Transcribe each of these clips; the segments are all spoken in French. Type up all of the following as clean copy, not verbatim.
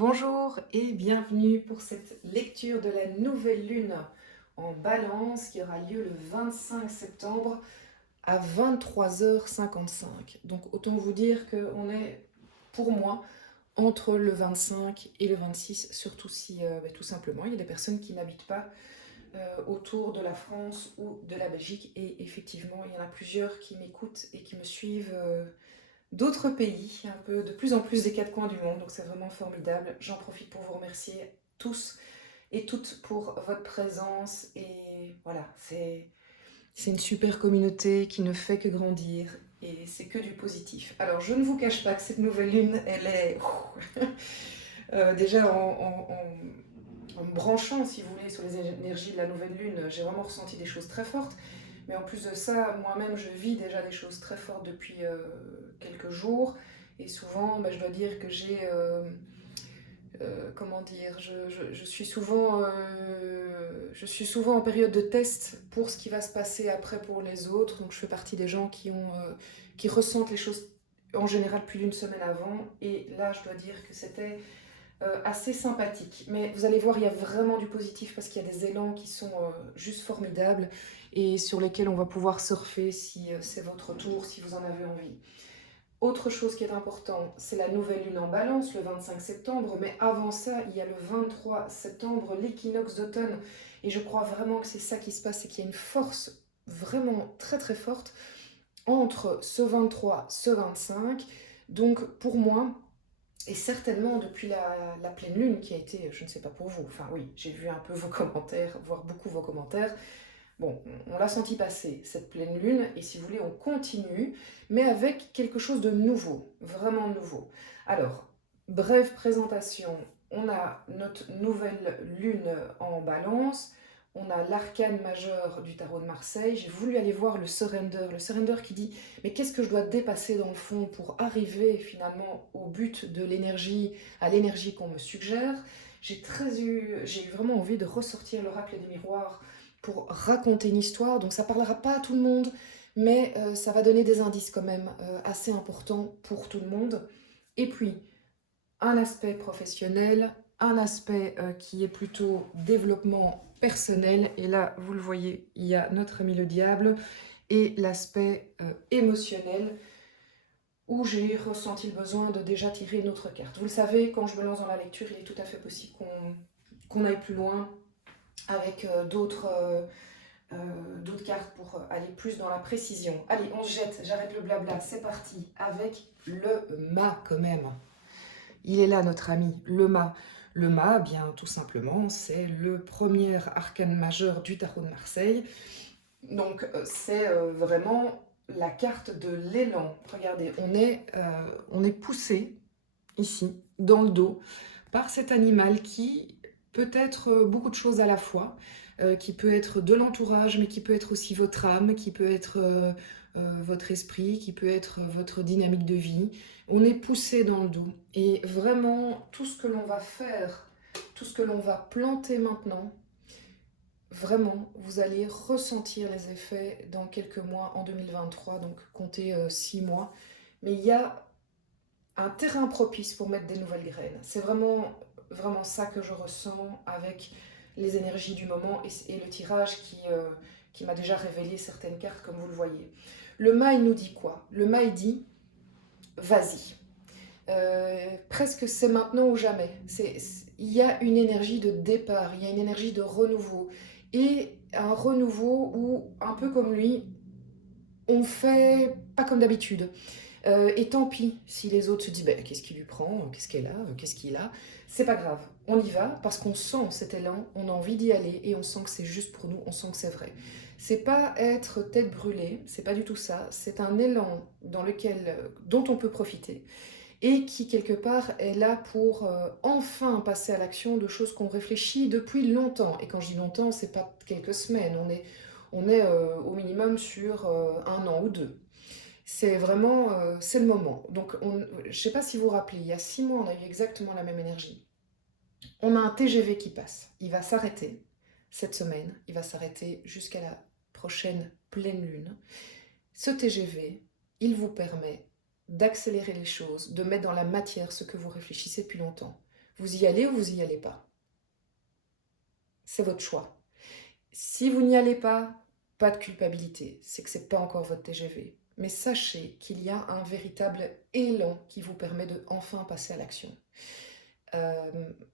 Bonjour et bienvenue pour cette lecture de la nouvelle lune en Balance qui aura lieu le 25 septembre à 23h55. Donc autant vous dire qu'on est, pour moi, entre le 25 et le 26, surtout si tout simplement il y a des personnes qui n'habitent pas autour de la France ou de la Belgique. Et effectivement, il y en a plusieurs qui m'écoutent et qui me suivent d'autres pays, un peu de plus en plus des quatre coins du monde, donc c'est vraiment formidable. J'en profite pour vous remercier tous et toutes pour votre présence et voilà, c'est une super communauté qui ne fait que grandir et c'est que du positif. Alors je ne vous cache pas que cette nouvelle lune, elle est déjà en me branchant, si vous voulez, sur les énergies de la nouvelle lune, j'ai vraiment ressenti des choses très fortes. Mais en plus de ça, moi-même, je vis déjà des choses très fortes depuis quelques jours. Et souvent, je dois dire que j'ai... comment dire, je suis souvent en période de test pour ce qui va se passer après pour les autres. Donc je fais partie des gens qui ressentent les choses en général plus d'une semaine avant. Et là, je dois dire que c'était assez sympathique. Mais vous allez voir, il y a vraiment du positif parce qu'il y a des élans qui sont juste formidables et sur lesquels on va pouvoir surfer si c'est votre tour, si vous en avez envie. Autre chose qui est important, c'est la nouvelle lune en Balance le 25 septembre, mais avant ça, il y a le 23 septembre, l'équinoxe d'automne, et je crois vraiment que c'est ça qui se passe, c'est qu'il y a une force vraiment très très forte entre ce 23, ce 25. Donc pour moi, et certainement depuis la pleine lune qui a été, je ne sais pas pour vous, enfin oui, j'ai vu un peu vos commentaires, voire beaucoup vos commentaires. Bon, on l'a senti passer, cette pleine lune, et si vous voulez, on continue, mais avec quelque chose de nouveau, vraiment nouveau. Alors, brève présentation, on a notre nouvelle lune en Balance, on a l'arcane majeur du tarot de Marseille. J'ai voulu aller voir le surrender qui dit mais qu'est-ce que je dois dépasser dans le fond pour arriver finalement au but de l'énergie, à l'énergie qu'on me suggère. J'ai eu vraiment envie de ressortir l'oracle des miroirs pour raconter une histoire. Donc ça parlera pas à tout le monde, mais ça va donner des indices quand même assez importants pour tout le monde. Et puis, un aspect professionnel, un aspect qui est plutôt développement personnel. Et là, vous le voyez, il y a notre ami le diable et l'aspect émotionnel où j'ai ressenti le besoin de déjà tirer une autre carte. Vous le savez, quand je me lance dans la lecture, il est tout à fait possible qu'on aille plus loin avec d'autres cartes pour aller plus dans la précision. Allez, on se jette, j'arrête le blabla, c'est parti avec le mât quand même. Il est là notre ami, le mât. Le mât, bien tout simplement, c'est le premier arcane majeur du tarot de Marseille. Donc c'est vraiment la carte de l'élan. Regardez, on est poussé ici, dans le dos, par cet animal qui peut être beaucoup de choses à la fois, qui peut être de l'entourage, mais qui peut être aussi votre âme, qui peut être votre esprit, qui peut être votre dynamique de vie. On est poussé dans le dos. Et vraiment, tout ce que l'on va faire, tout ce que l'on va planter maintenant, vraiment, vous allez ressentir les effets dans quelques mois en 2023, donc comptez 6 mois. Mais il y a un terrain propice pour mettre des nouvelles graines. C'est vraiment, vraiment ça que je ressens avec les énergies du moment et le tirage qui m'a déjà révélé certaines cartes, comme vous le voyez. Le mât, il nous dit quoi? Le mât, il dit vas-y. Presque c'est maintenant ou jamais. Il y a une énergie de départ, il y a une énergie de renouveau. Et un renouveau où, un peu comme lui, on fait pas comme d'habitude. Et tant pis si les autres se disent bah, qu'est-ce qui lui prend, qu'est-ce qu'elle a, qu'est-ce qu'il a. C'est pas grave, on y va parce qu'on sent cet élan, on a envie d'y aller et on sent que c'est juste pour nous, on sent que c'est vrai. C'est pas être tête brûlée, c'est pas du tout ça. C'est un élan dont on peut profiter et qui quelque part est là pour enfin passer à l'action de choses qu'on réfléchit depuis longtemps. Et quand je dis longtemps, c'est pas quelques semaines, on est au minimum sur 1 an ou 2. C'est vraiment, c'est le moment. Donc, je ne sais pas si vous vous rappelez, il y a 6 mois, on a eu exactement la même énergie. On a un TGV qui passe. Il va s'arrêter cette semaine. Il va s'arrêter jusqu'à la prochaine pleine lune. Ce TGV, il vous permet d'accélérer les choses, de mettre dans la matière ce que vous réfléchissez depuis longtemps. Vous y allez ou vous y allez pas. C'est votre choix. Si vous n'y allez pas, pas de culpabilité, c'est que c'est pas encore votre TGV. Mais sachez qu'il y a un véritable élan qui vous permet de enfin passer à l'action.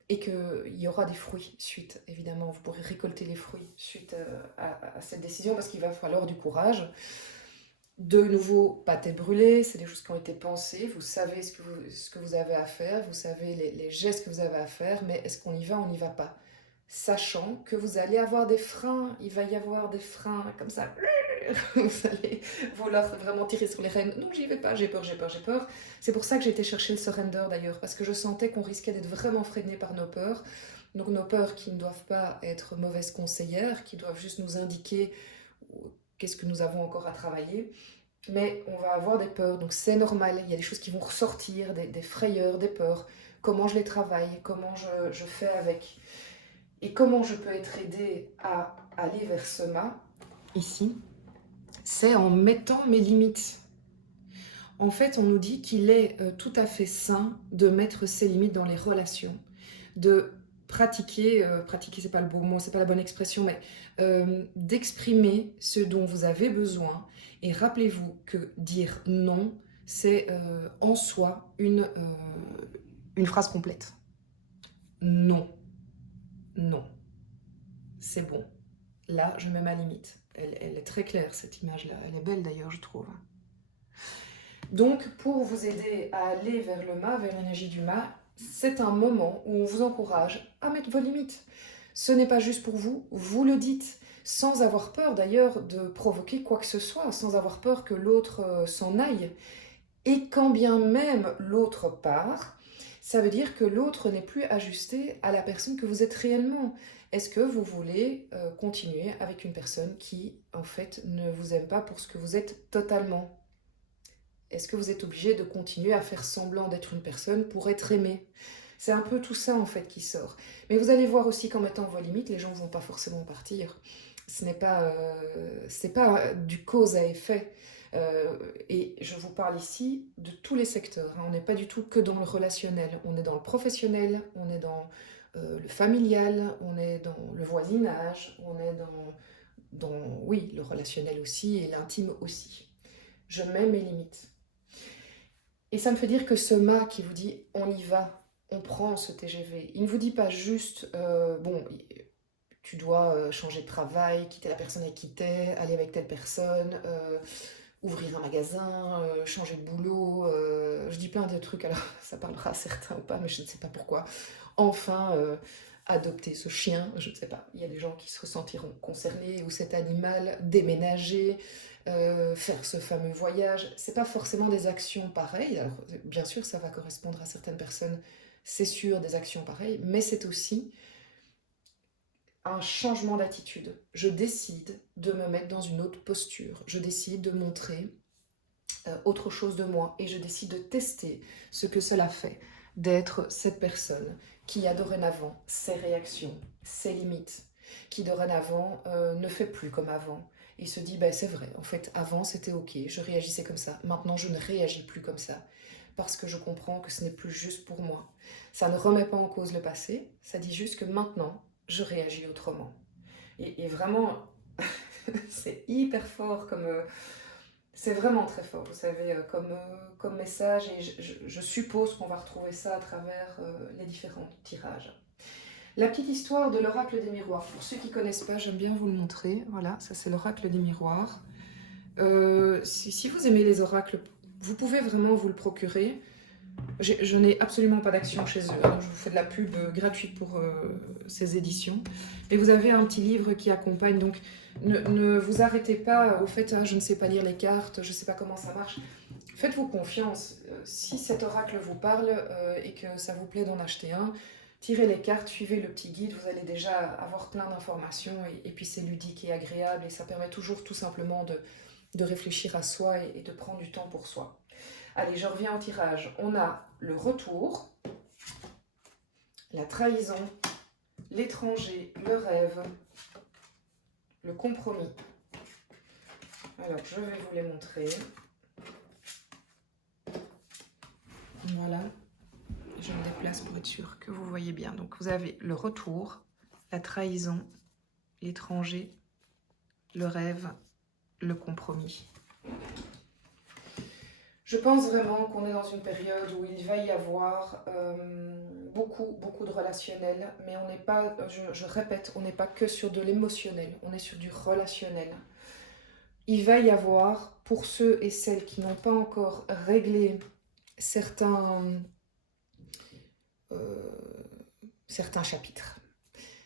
Et qu'il y aura des fruits suite, évidemment. Vous pourrez récolter les fruits suite à cette décision parce qu'il va falloir du courage. De nouveau, pas tête brûlée, c'est des choses qui ont été pensées. Vous savez ce que vous avez à faire, vous savez les gestes que vous avez à faire, mais est-ce qu'on y va, on n'y va pas? Sachant que vous allez avoir des freins, il va y avoir des freins comme ça. Vous allez vouloir vraiment tirer sur les rênes. Non, j'y vais pas, j'ai peur, j'ai peur, j'ai peur. C'est pour ça que j'ai été chercher le surrender d'ailleurs, parce que je sentais qu'on risquait d'être vraiment freiné par nos peurs. Donc nos peurs qui ne doivent pas être mauvaises conseillères, qui doivent juste nous indiquer qu'est-ce que nous avons encore à travailler. Mais on va avoir des peurs, donc c'est normal. Il y a des choses qui vont ressortir, des frayeurs, des peurs. Comment je les travaille, comment je fais avec. Et comment je peux être aidée à aller vers ce mât, ici, c'est en mettant mes limites. En fait, on nous dit qu'il est tout à fait sain de mettre ses limites dans les relations, de pratiquer c'est pas le bon mot, c'est pas la bonne expression, mais d'exprimer ce dont vous avez besoin. Et rappelez-vous que dire non, c'est en soi une phrase complète. Non. Non. C'est bon. Là, je mets ma limite. Elle est très claire, cette image-là. Elle est belle d'ailleurs, je trouve. Donc, pour vous aider à aller vers le mât, vers l'énergie du mât, c'est un moment où on vous encourage à mettre vos limites. Ce n'est pas juste pour vous, vous le dites, sans avoir peur d'ailleurs de provoquer quoi que ce soit, sans avoir peur que l'autre s'en aille. Et quand bien même l'autre part, ça veut dire que l'autre n'est plus ajusté à la personne que vous êtes réellement. Est-ce que vous voulez continuer avec une personne qui, en fait, ne vous aime pas pour ce que vous êtes totalement? Est-ce que vous êtes obligé de continuer à faire semblant d'être une personne pour être aimé? C'est un peu tout ça, en fait, qui sort. Mais vous allez voir aussi qu'en mettant vos limites, les gens ne vont pas forcément partir. Ce n'est pas, c'est pas du cause à effet. Et je vous parle ici de tous les secteurs, hein. On n'est pas du tout que dans le relationnel. On est dans le professionnel, on est dans le familial, on est dans le voisinage, on est oui, le relationnel aussi et l'intime aussi. Je mets mes limites. Et ça me fait dire que ce mât qui vous dit « on y va », on prend ce TGV. Il ne vous dit pas juste bon, tu dois changer de travail, quitter la personne avec qui t'es, aller avec telle personne, ouvrir un magasin, changer de boulot. Je dis plein de trucs, alors ça parlera à certains ou pas, mais je ne sais pas pourquoi. Enfin, adopter ce chien, je ne sais pas. Il y a des gens qui se ressentiront concernés, ou cet animal, déménager, faire ce fameux voyage. C'est pas forcément des actions pareilles. Alors, bien sûr, ça va correspondre à certaines personnes, c'est sûr, des actions pareilles, mais c'est aussi un changement d'attitude. Je décide de me mettre dans une autre posture. Je décide de montrer autre chose de moi et je décide de tester ce que cela fait d'être cette personne qui a dorénavant ses réactions, ses limites, qui dorénavant ne fait plus comme avant et se dit ben, c'est vrai, en fait avant c'était ok, je réagissais comme ça, maintenant je ne réagis plus comme ça parce que je comprends que ce n'est plus juste pour moi. Ça ne remet pas en cause le passé, ça dit juste que maintenant je réagis autrement. Et vraiment, c'est hyper fort comme... c'est vraiment très fort, vous savez, comme message, et je suppose qu'on va retrouver ça à travers les différents tirages. La petite histoire de l'oracle des miroirs. Pour ceux qui ne connaissent pas, j'aime bien vous le montrer. Voilà, ça c'est l'oracle des miroirs. Si vous aimez les oracles, vous pouvez vraiment vous le procurer. Je n'ai absolument pas d'action chez eux, donc je vous fais de la pub gratuite pour ces éditions. Mais vous avez un petit livre qui accompagne, donc ne vous arrêtez pas au fait, ah, je ne sais pas lire les cartes, je ne sais pas comment ça marche. Faites-vous confiance. Si cet oracle vous parle et que ça vous plaît d'en acheter un, tirez les cartes, suivez le petit guide, vous allez déjà avoir plein d'informations et puis c'est ludique et agréable et ça permet toujours tout simplement de réfléchir à soi et de prendre du temps pour soi. Allez, je reviens au tirage. On a le retour, la trahison, l'étranger, le rêve, le compromis. Alors, je vais vous les montrer. Voilà. Je me déplace place pour être sûr que vous voyez bien. Donc vous avez le retour, la trahison, l'étranger, le rêve, le compromis. Je pense vraiment qu'on est dans une période où il va y avoir beaucoup de relationnel, mais on n'est pas, je répète, on n'est pas que sur de l'émotionnel, on est sur du relationnel. Il va y avoir, pour ceux et celles qui n'ont pas encore réglé certains chapitres,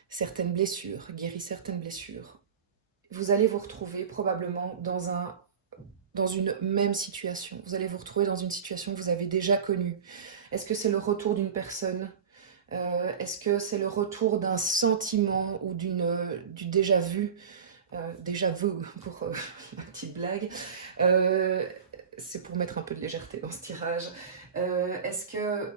certaines blessures, guéri certaines blessures, vous allez vous retrouver probablement dans une même situation. Vous allez vous retrouver dans une situation que vous avez déjà connue. Est-ce que c'est le retour d'une personne? Est-ce que c'est le retour d'un sentiment ou du déjà vu? Déjà vu, pour la petite blague. C'est pour mettre un peu de légèreté dans ce tirage. Est-ce que,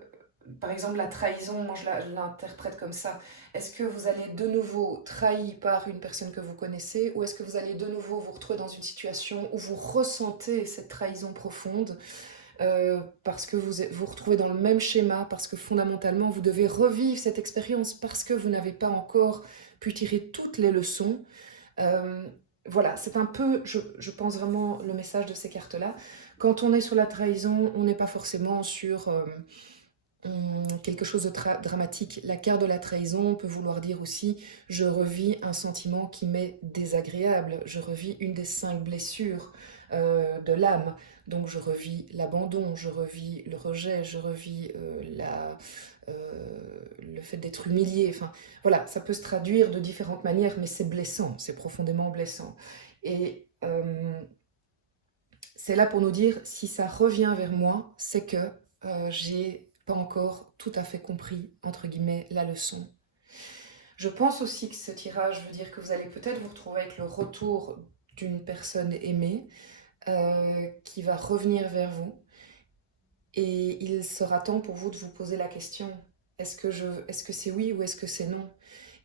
par exemple, la trahison, moi je l'interprète comme ça. Est-ce que vous allez de nouveau trahi par une personne que vous connaissez, ou est-ce que vous allez de nouveau vous retrouver dans une situation où vous ressentez cette trahison profonde parce que vous vous retrouvez dans le même schéma, parce que fondamentalement vous devez revivre cette expérience, parce que vous n'avez pas encore pu tirer toutes les leçons. Voilà, c'est un peu, je pense vraiment, le message de ces cartes-là. Quand on est sur la trahison, on n'est pas forcément sur quelque chose de dramatique. La carte de la trahison peut vouloir dire aussi je revis un sentiment qui m'est désagréable, je revis une des 5 blessures de l'âme, donc je revis l'abandon, je revis le rejet, je revis le fait d'être humilié. Enfin voilà, ça peut se traduire de différentes manières, mais c'est blessant, c'est profondément blessant. Et c'est là pour nous dire, si ça revient vers moi, c'est que j'ai pas encore tout à fait compris, entre guillemets, la leçon. Je pense aussi que ce tirage veut dire que vous allez peut-être vous retrouver avec le retour d'une personne aimée qui va revenir vers vous. Et il sera temps pour vous de vous poser la question, est-ce que c'est oui ou est-ce que c'est non?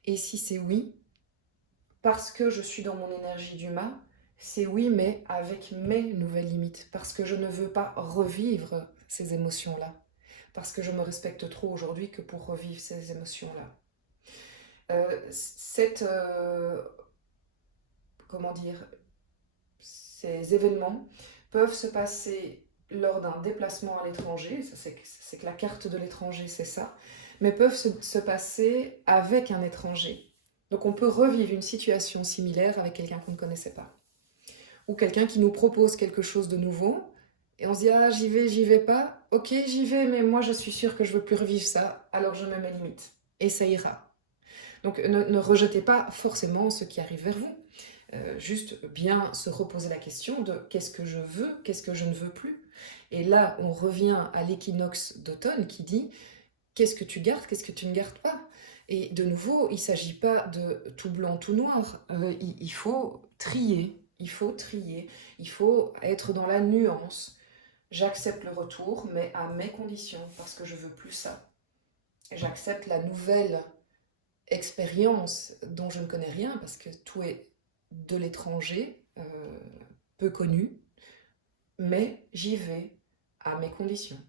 Et si c'est oui, parce que je suis dans mon énergie d'humain, c'est oui, mais avec mes nouvelles limites, parce que je ne veux pas revivre ces émotions-là, parce que je me respecte trop aujourd'hui que pour revivre ces émotions-là. Comment dire, ces événements peuvent se passer lors d'un déplacement à l'étranger, c'est que la carte de l'étranger, c'est ça, mais peuvent se passer avec un étranger. Donc on peut revivre une situation similaire avec quelqu'un qu'on ne connaissait pas. Ou quelqu'un qui nous propose quelque chose de nouveau, et on se dit « Ah, j'y vais pas. Ok, j'y vais, mais moi je suis sûre que je veux plus revivre ça, alors je mets mes limites. Et ça ira. » Donc ne rejetez pas forcément ce qui arrive vers vous. Juste bien se reposer la question de qu'est-ce que je veux, qu'est-ce que je ne veux plus. Et là, on revient à l'équinoxe d'automne qui dit qu'est-ce que tu gardes, qu'est-ce que tu ne gardes pas. Et de nouveau, il ne s'agit pas de tout blanc, tout noir. Il faut trier, il faut trier, il faut être dans la nuance. J'accepte le retour, mais à mes conditions, parce que je veux plus ça. J'accepte la nouvelle expérience dont je ne connais rien, parce que tout est de l'étranger, peu connu, mais j'y vais à mes conditions.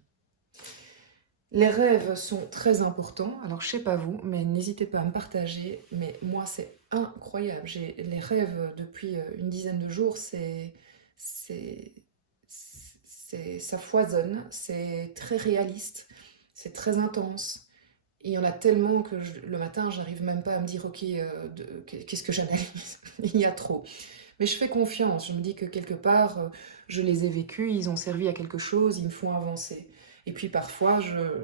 Les rêves sont très importants, alors je sais pas vous, mais n'hésitez pas à me partager, mais moi c'est incroyable, j'ai les rêves depuis une dizaine de jours, ça foisonne, c'est très réaliste, c'est très intense, et il y en a tellement que le matin j'arrive même pas à me dire ok, qu'est-ce que j'analyse, il y a trop. Mais je fais confiance, je me dis que quelque part, je les ai vécus, ils ont servi à quelque chose, ils me font avancer. Et puis parfois,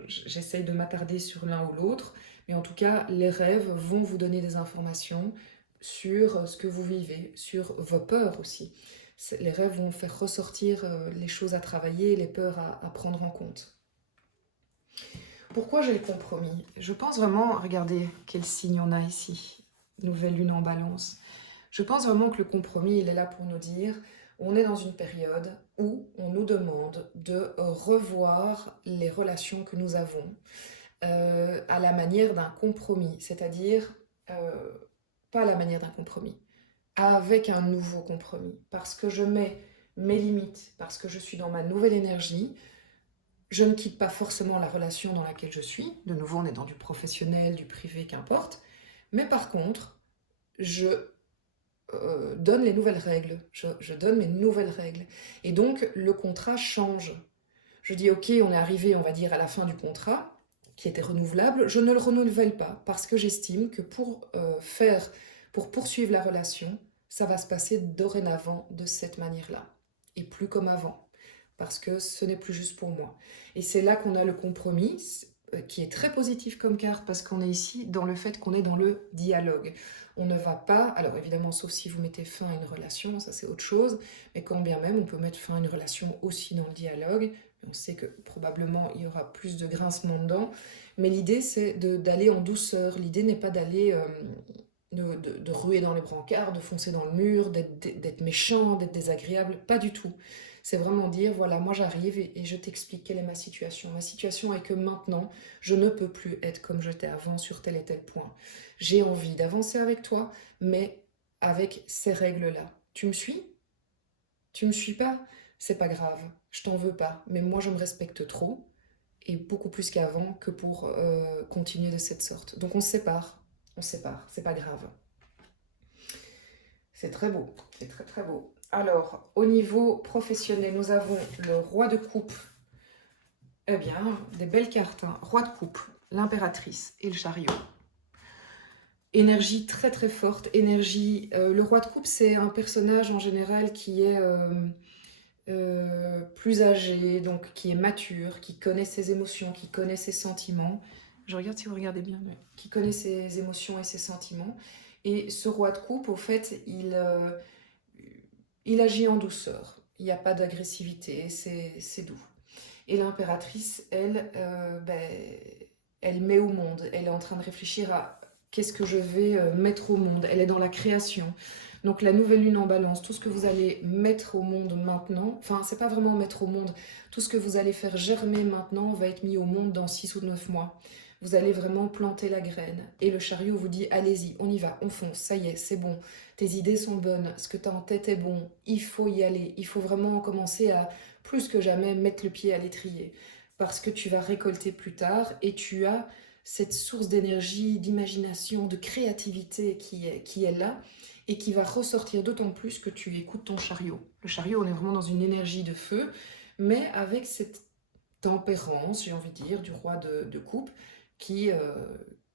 j'essaye de m'attarder sur l'un ou l'autre, mais en tout cas, les rêves vont vous donner des informations sur ce que vous vivez, sur vos peurs aussi. Les rêves vont faire ressortir les choses à travailler, les peurs à prendre en compte. Pourquoi j'ai le compromis? Je pense vraiment, regardez quel signe on a ici, nouvelle lune en balance. Je pense vraiment que le compromis, il est là pour nous dire, on est dans une période où on nous demande de revoir les relations que nous avons à la manière d'un compromis, c'est-à-dire pas à la manière d'un compromis, avec un nouveau compromis, parce que je mets mes limites, parce que je suis dans ma nouvelle énergie, je ne quitte pas forcément la relation dans laquelle je suis. De nouveau, on est dans du professionnel, du privé, qu'importe. Mais par contre, je donne les nouvelles règles. Je donne mes nouvelles règles. Et donc, le contrat change. Je dis, ok, on est arrivé, on va dire, à la fin du contrat, qui était renouvelable. Je ne le renouvelle pas parce que j'estime que pour poursuivre la relation, ça va se passer dorénavant de cette manière-là. Et plus comme avant. Parce que ce n'est plus juste pour moi. Et c'est là qu'on a le compromis, qui est très positif comme carte, parce qu'on est ici dans le fait qu'on est dans le dialogue. On ne va pas, alors évidemment, sauf si vous mettez fin à une relation, ça c'est autre chose, mais quand bien même, on peut mettre fin à une relation aussi dans le dialogue. On sait que probablement il y aura plus de grincement dedans, mais l'idée c'est d'aller en douceur. L'idée n'est pas d'aller de ruer dans les brancards, de foncer dans le mur, d'être méchant, d'être désagréable, pas du tout. C'est vraiment dire, voilà, moi j'arrive et je t'explique quelle est ma situation. Ma situation est que maintenant, je ne peux plus être comme j'étais avant sur tel et tel point. J'ai envie d'avancer avec toi, mais avec ces règles-là. Tu me suis? Tu me suis pas? C'est pas grave, je t'en veux pas, mais moi je me respecte trop, et beaucoup plus qu'avant, que pour continuer de cette sorte. Donc on se sépare, c'est pas grave. C'est très beau, c'est très très beau. Alors, au niveau professionnel, nous avons le roi de coupe. Eh bien, des belles cartes, hein. Roi de coupe, l'impératrice et le chariot. Énergie très très forte, énergie... le roi de coupe, c'est un personnage en général qui est plus âgé, donc qui est mature, qui connaît ses émotions, qui connaît ses sentiments. Je regarde si vous regardez bien, mais qui connaît ses émotions et ses sentiments. Et ce roi de coupe, au fait, il agit en douceur. Il n'y a pas d'agressivité, c'est doux. Et l'impératrice, elle, elle met au monde. Elle est en train de réfléchir à qu'est-ce que je vais mettre au monde. Elle est dans la création. Donc la nouvelle lune en balance, tout ce que vous allez mettre au monde maintenant, enfin c'est pas vraiment mettre au monde, tout ce que vous allez faire germer maintenant va être mis au monde dans 6 ou 9 mois. Vous allez vraiment planter la graine. Et le chariot vous dit, allez-y, on y va, on fonce, ça y est, c'est bon. Tes idées sont bonnes, ce que tu as en tête est bon, il faut y aller. Il faut vraiment commencer à, plus que jamais, mettre le pied à l'étrier. Parce que tu vas récolter plus tard et tu as cette source d'énergie, d'imagination, de créativité qui est là et qui va ressortir d'autant plus que tu écoutes ton chariot. Le chariot, on est vraiment dans une énergie de feu, mais avec cette tempérance, j'ai envie de dire, du roi de coupe, qui, euh,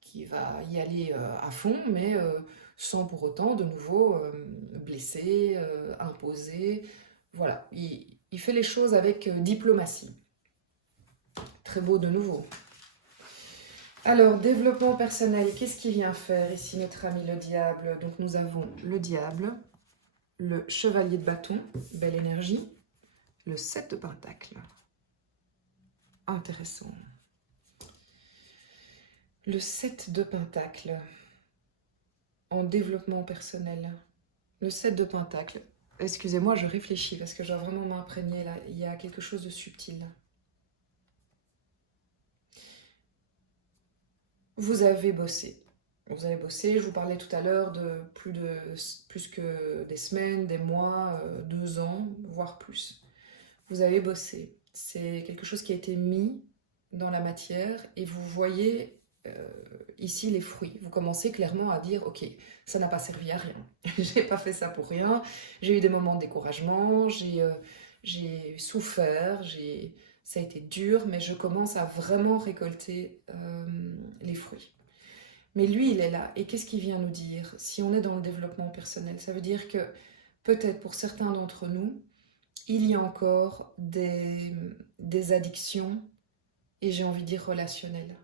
qui va y aller à fond, mais sans pour autant, de nouveau, blesser, imposer. Voilà, il fait les choses avec diplomatie. Très beau de nouveau. Alors, développement personnel, qu'est-ce qu'il vient faire ici notre ami le diable? Donc nous avons le diable, le chevalier de bâton, belle énergie, le 7 de pentacle. Intéressant. Le 7 de pentacle en développement personnel. Le 7 de pentacle. Excusez-moi, je réfléchis parce que je dois vraiment m'imprégner là. Il y a quelque chose de subtil. Vous avez bossé. Vous avez bossé, je vous parlais tout à l'heure de plus que des semaines, des mois, 2 ans, voire plus. Vous avez bossé. C'est quelque chose qui a été mis dans la matière et vous voyez ici les fruits. Vous commencez clairement à dire, ok, ça n'a pas servi à rien. J'ai pas fait ça pour rien. J'ai eu des moments de découragement, j'ai souffert, ça a été dur, mais je commence à vraiment récolter les fruits. Mais lui, il est là. Et qu'est-ce qu'il vient nous dire? Si on est dans le développement personnel, ça veut dire que peut-être pour certains d'entre nous, il y a encore des addictions, et j'ai envie de dire relationnelles.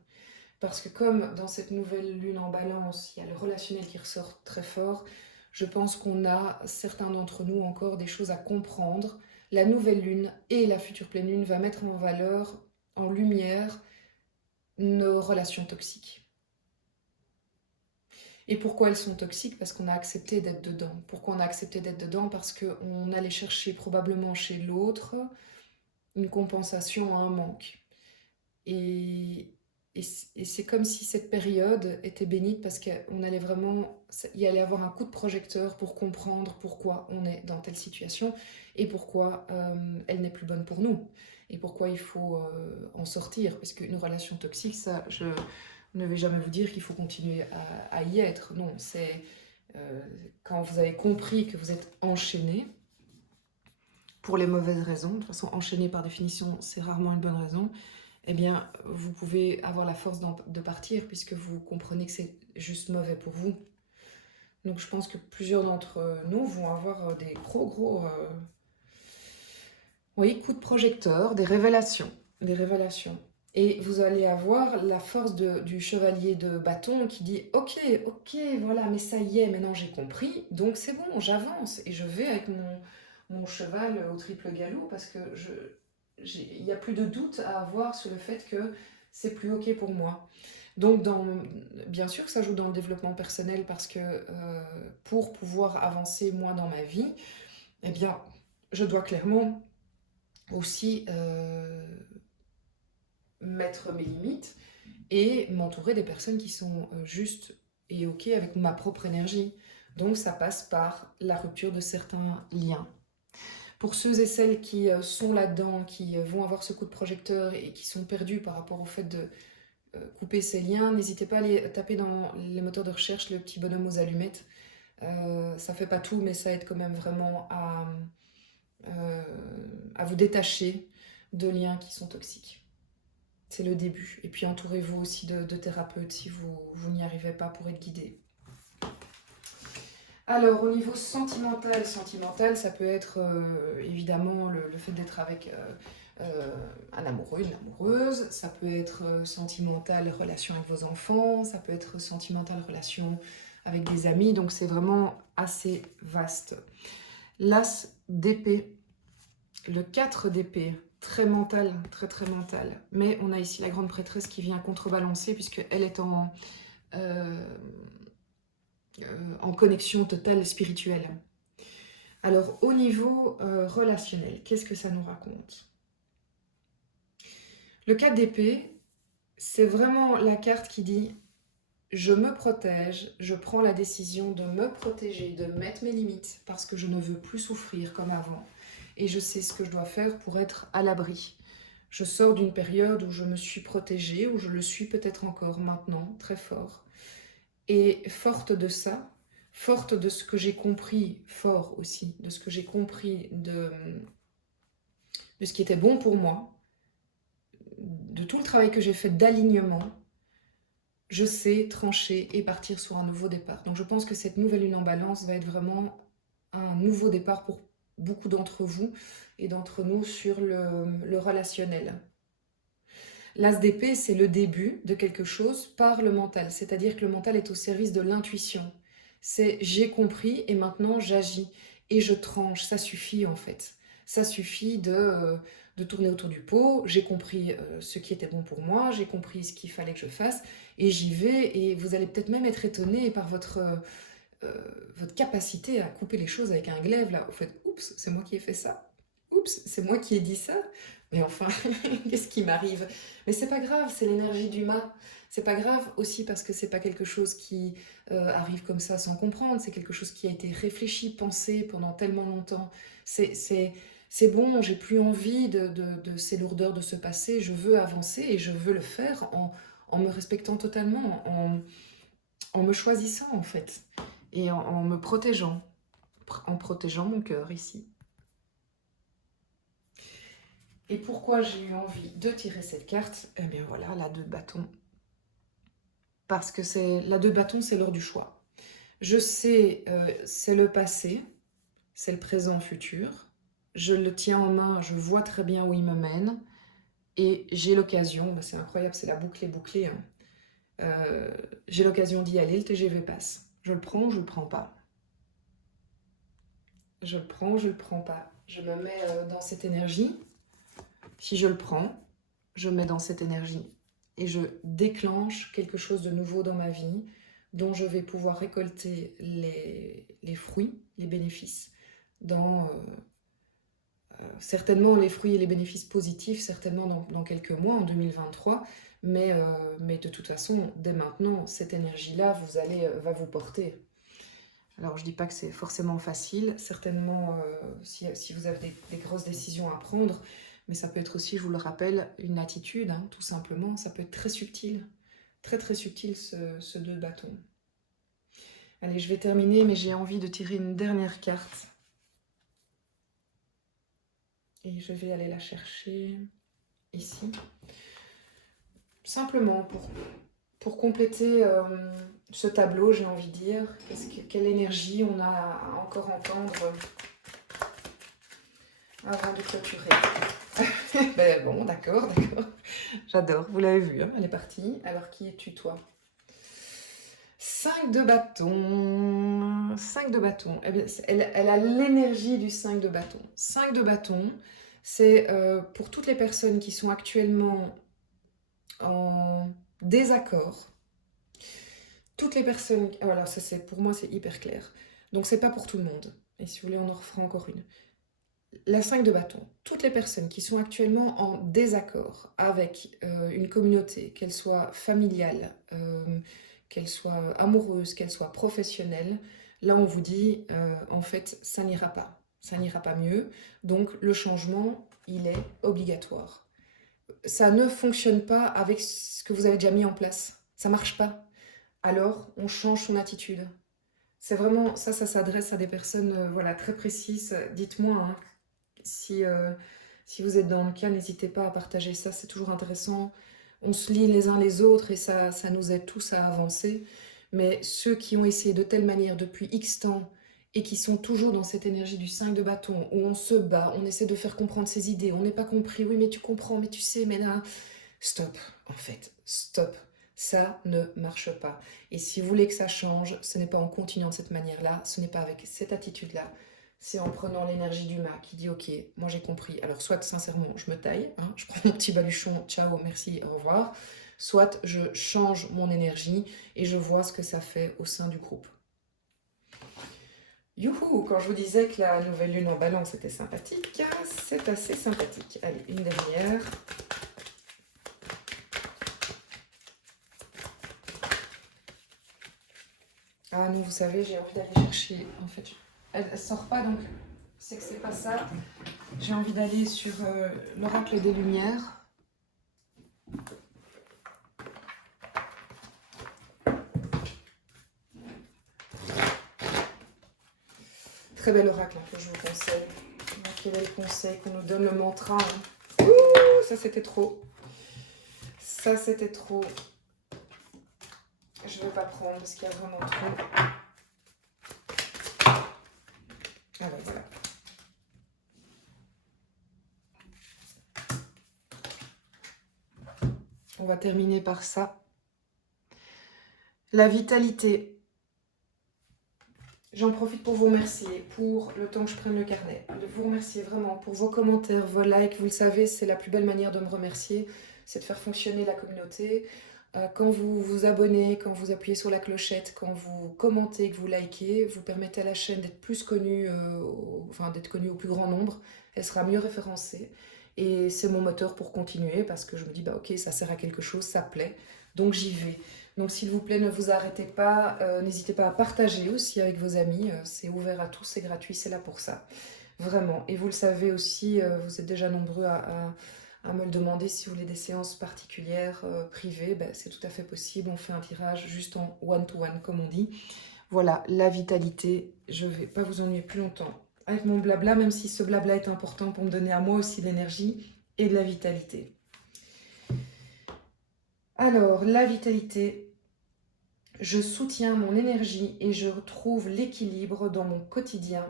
Parce que comme dans cette nouvelle lune en balance, il y a le relationnel qui ressort très fort, je pense qu'on a, certains d'entre nous, encore des choses à comprendre. La nouvelle lune et la future pleine lune va mettre en valeur, en lumière, nos relations toxiques. Et pourquoi elles sont toxiques? Parce qu'on a accepté d'être dedans. Pourquoi on a accepté d'être dedans? Parce qu'on allait chercher probablement chez l'autre une compensation à un manque. Et, et c'est comme si cette période était bénite parce qu'on allait vraiment, il allait avoir un coup de projecteur pour comprendre pourquoi on est dans telle situation et pourquoi elle n'est plus bonne pour nous. et pourquoi il faut en sortir. Parce qu'une relation toxique, ça, je ne vais jamais vous dire qu'il faut continuer à y être. Non, c'est quand vous avez compris que vous êtes enchaîné, pour les mauvaises raisons, de toute façon enchaîné par définition, c'est rarement une bonne raison, eh bien, vous pouvez avoir la force de partir puisque vous comprenez que c'est juste mauvais pour vous. Donc je pense que plusieurs d'entre nous vont avoir des gros, oui, coups de projecteur, des révélations, des révélations. Et vous allez avoir la force du chevalier de bâton qui dit « Ok, ok, voilà, mais ça y est, maintenant j'ai compris, donc c'est bon, j'avance et je vais avec mon cheval au triple galop parce que il n'y a plus de doute à avoir sur le fait que c'est plus ok pour moi. » Donc, bien sûr, ça joue dans le développement personnel parce que pour pouvoir avancer moi dans ma vie, eh bien, je dois clairement aussi mettre mes limites et m'entourer des personnes qui sont justes et ok avec ma propre énergie. Donc, ça passe par la rupture de certains liens. Pour ceux et celles qui sont là-dedans, qui vont avoir ce coup de projecteur et qui sont perdus par rapport au fait de couper ces liens, n'hésitez pas à aller taper dans les moteurs de recherche le petit bonhomme aux allumettes. Ça fait pas tout, mais ça aide quand même vraiment à vous détacher de liens qui sont toxiques. C'est le début. Et puis entourez-vous aussi de thérapeutes si vous n'y arrivez pas pour être guidé. Alors au niveau sentimental, ça peut être évidemment le fait d'être avec un amoureux, une amoureuse, ça peut être sentimental, relation avec vos enfants, ça peut être sentimental, relation avec des amis, donc c'est vraiment assez vaste. L'as d'épée, le 4 d'épée, très mental, très mental, mais on a ici la grande prêtresse qui vient contrebalancer puisqu'elle est en connexion totale spirituelle. Alors au niveau relationnel, qu'est-ce que ça nous raconte? Le 4 d'épée, c'est vraiment la carte qui dit « Je me protège, je prends la décision de me protéger, de mettre mes limites parce que je ne veux plus souffrir comme avant et je sais ce que je dois faire pour être à l'abri. Je sors d'une période où je me suis protégée, où je le suis peut-être encore maintenant, très fort. Et forte de ça, forte de ce que j'ai compris, fort aussi, de ce que j'ai compris de ce qui était bon pour moi, de tout le travail que j'ai fait d'alignement, je sais trancher et partir sur un nouveau départ. Donc je pense que cette nouvelle lune en balance va être vraiment un nouveau départ pour beaucoup d'entre vous et d'entre nous sur le relationnel. L'as d'épée, c'est le début de quelque chose par le mental, c'est-à-dire que le mental est au service de l'intuition. C'est j'ai compris et maintenant j'agis et je tranche, ça suffit en fait. Ça suffit de tourner autour du pot, j'ai compris ce qui était bon pour moi, j'ai compris ce qu'il fallait que je fasse et j'y vais et vous allez peut-être même être étonné par votre capacité à couper les choses avec un glaive là. Vous faites oups, c'est moi qui ai fait ça. Oups, c'est moi qui ai dit ça. Mais enfin, qu'est-ce qui m'arrive? Mais c'est pas grave, c'est l'énergie du mât. C'est pas grave aussi parce que c'est pas quelque chose qui arrive comme ça sans comprendre. C'est quelque chose qui a été réfléchi, pensé pendant tellement longtemps. C'est bon, j'ai plus envie de ces lourdeurs de ce passé. Je veux avancer et je veux le faire en me respectant totalement, en me choisissant en fait et en me protégeant, en protégeant mon cœur ici. Et pourquoi j'ai eu envie de tirer cette carte? Eh bien voilà, la 2 de bâton. Parce que la 2 de bâton, c'est l'heure du choix. Je sais, c'est le passé, c'est le présent, futur. Je le tiens en main, je vois très bien où il me mène. Et j'ai l'occasion, c'est incroyable, c'est la boucle est bouclée. Hein. J'ai l'occasion d'y aller, le TGV passe. Je le prends ou je le prends pas? Je le prends ou je le prends pas? Je me mets dans cette énergie. Si je le prends, je me mets dans cette énergie et je déclenche quelque chose de nouveau dans ma vie dont je vais pouvoir récolter les fruits, les bénéfices, dans certainement les fruits et les bénéfices positifs, certainement dans quelques mois, en 2023, mais de toute façon, dès maintenant, cette énergie-là va vous porter. Alors, je ne dis pas que c'est forcément facile, certainement si vous avez des grosses décisions à prendre, Mais ça peut être aussi, je vous le rappelle, une attitude, hein, tout simplement. Ça peut être très subtil, très subtil ce 2 de bâton. Allez, je vais terminer, mais j'ai envie de tirer une dernière carte. Et je vais aller la chercher ici. Simplement pour compléter ce tableau, j'ai envie de dire, quelle énergie on a à encore entendre avant de clôturer. Ben bon, d'accord. J'adore, vous l'avez vu, hein, elle est partie. Alors, qui es-tu, toi? 5 de bâton. 5 de bâton. Eh bien, elle a l'énergie du 5 de bâton. 5 de bâton, c'est pour toutes les personnes qui sont actuellement en désaccord. Toutes les personnes... Voilà, pour moi, c'est hyper clair. Donc, c'est pas pour tout le monde. Et si vous voulez, on en refera encore une. La 5 de bâton. Toutes les personnes qui sont actuellement en désaccord avec une communauté, qu'elle soit familiale, qu'elle soit amoureuse, qu'elle soit professionnelle, là, on vous dit, en fait, ça n'ira pas. Ça n'ira pas mieux. Donc, le changement, il est obligatoire. Ça ne fonctionne pas avec ce que vous avez déjà mis en place. Ça marche pas. Alors, on change son attitude. C'est vraiment, ça s'adresse à des personnes voilà, très précises. Dites-moi hein, si vous êtes dans le cas, n'hésitez pas à partager ça, c'est toujours intéressant. On se lit les uns les autres et ça nous aide tous à avancer. Mais ceux qui ont essayé de telle manière depuis X temps et qui sont toujours dans cette énergie du 5 de bâton, où on se bat, on essaie de faire comprendre ses idées, on n'est pas compris, oui mais tu comprends, mais tu sais, mais là... Stop, en fait, stop. Ça ne marche pas. Et si vous voulez que ça change, ce n'est pas en continuant de cette manière-là, ce n'est pas avec cette attitude-là, c'est en prenant l'énergie du mât qui dit ok, moi j'ai compris. Alors soit sincèrement, je me taille, hein, je prends mon petit baluchon, ciao, merci, au revoir. Soit je change mon énergie et je vois ce que ça fait au sein du groupe. Youhou, quand je vous disais que la nouvelle lune en balance était sympathique, c'est assez sympathique. Allez, une dernière. Ah non, vous savez, j'ai envie d'aller chercher, en fait, elle sort pas, donc c'est que c'est pas ça. J'ai envie d'aller sur l'oracle des Lumières. Très bel oracle que je vous conseille. Donc, quel est le conseil qu'on nous donne, le mantra hein. Ouh, ça c'était trop. Ça c'était trop. Je ne vais pas prendre parce qu'il y a vraiment trop. Ah ben voilà. On va terminer par ça. La vitalité. J'en profite pour vous remercier pour le temps que je prenne le carnet. De vous remercier vraiment pour vos commentaires, vos likes. Vous le savez, c'est la plus belle manière de me remercier. C'est de faire fonctionner la communauté. Quand vous vous abonnez, quand vous appuyez sur la clochette, quand vous commentez, que vous likez, vous permettez à la chaîne d'être plus connue, d'être connue au plus grand nombre. Elle sera mieux référencée. Et c'est mon moteur pour continuer parce que je me dis, bah ok, ça sert à quelque chose, ça plaît. Donc j'y vais. Donc s'il vous plaît, ne vous arrêtez pas. N'hésitez pas à partager aussi avec vos amis. C'est ouvert à tous, c'est gratuit, c'est là pour ça. Vraiment. Et vous le savez aussi, vous êtes déjà nombreux à me le demander si vous voulez des séances particulières, privées, ben, c'est tout à fait possible. On fait un tirage juste en one-to-one, comme on dit. Voilà, la vitalité. Je ne vais pas vous ennuyer plus longtemps avec mon blabla, même si ce blabla est important pour me donner à moi aussi de l'énergie et de la vitalité. Alors, la vitalité, je soutiens mon énergie et je retrouve l'équilibre dans mon quotidien.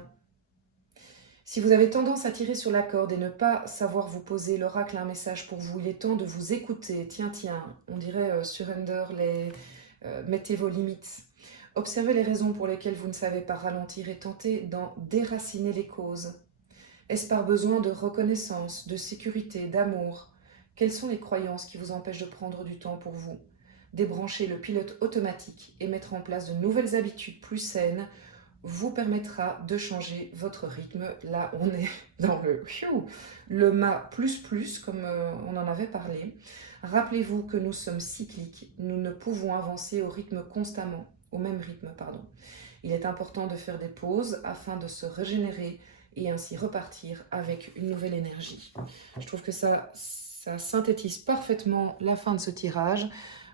Si vous avez tendance à tirer sur la corde et ne pas savoir vous poser, l'oracle a un message pour vous. Il est temps de vous écouter. Tiens, on dirait surrender, mettez vos limites. Observez les raisons pour lesquelles vous ne savez pas ralentir et tentez d'en déraciner les causes. Est-ce par besoin de reconnaissance, de sécurité, d'amour? Quelles sont les croyances qui vous empêchent de prendre du temps pour vous? Débrancher le pilote automatique et mettre en place de nouvelles habitudes plus saines vous permettra de changer votre rythme. Là, on est dans le mât plus, comme on en avait parlé. Rappelez-vous que nous sommes cycliques. Nous ne pouvons avancer au même rythme. Il est important de faire des pauses afin de se régénérer et ainsi repartir avec une nouvelle énergie. Je trouve que ça synthétise parfaitement la fin de ce tirage.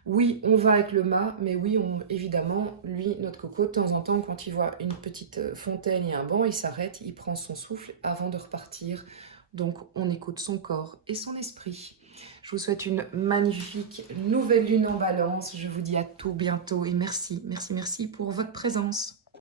Oui, on va avec le mât, mais oui, évidemment, lui, notre coco, de temps en temps, quand il voit une petite fontaine et un banc, il s'arrête, il prend son souffle avant de repartir. Donc, on écoute son corps et son esprit. Je vous souhaite une magnifique nouvelle lune en balance. Je vous dis à tout bientôt et merci, merci, merci pour votre présence.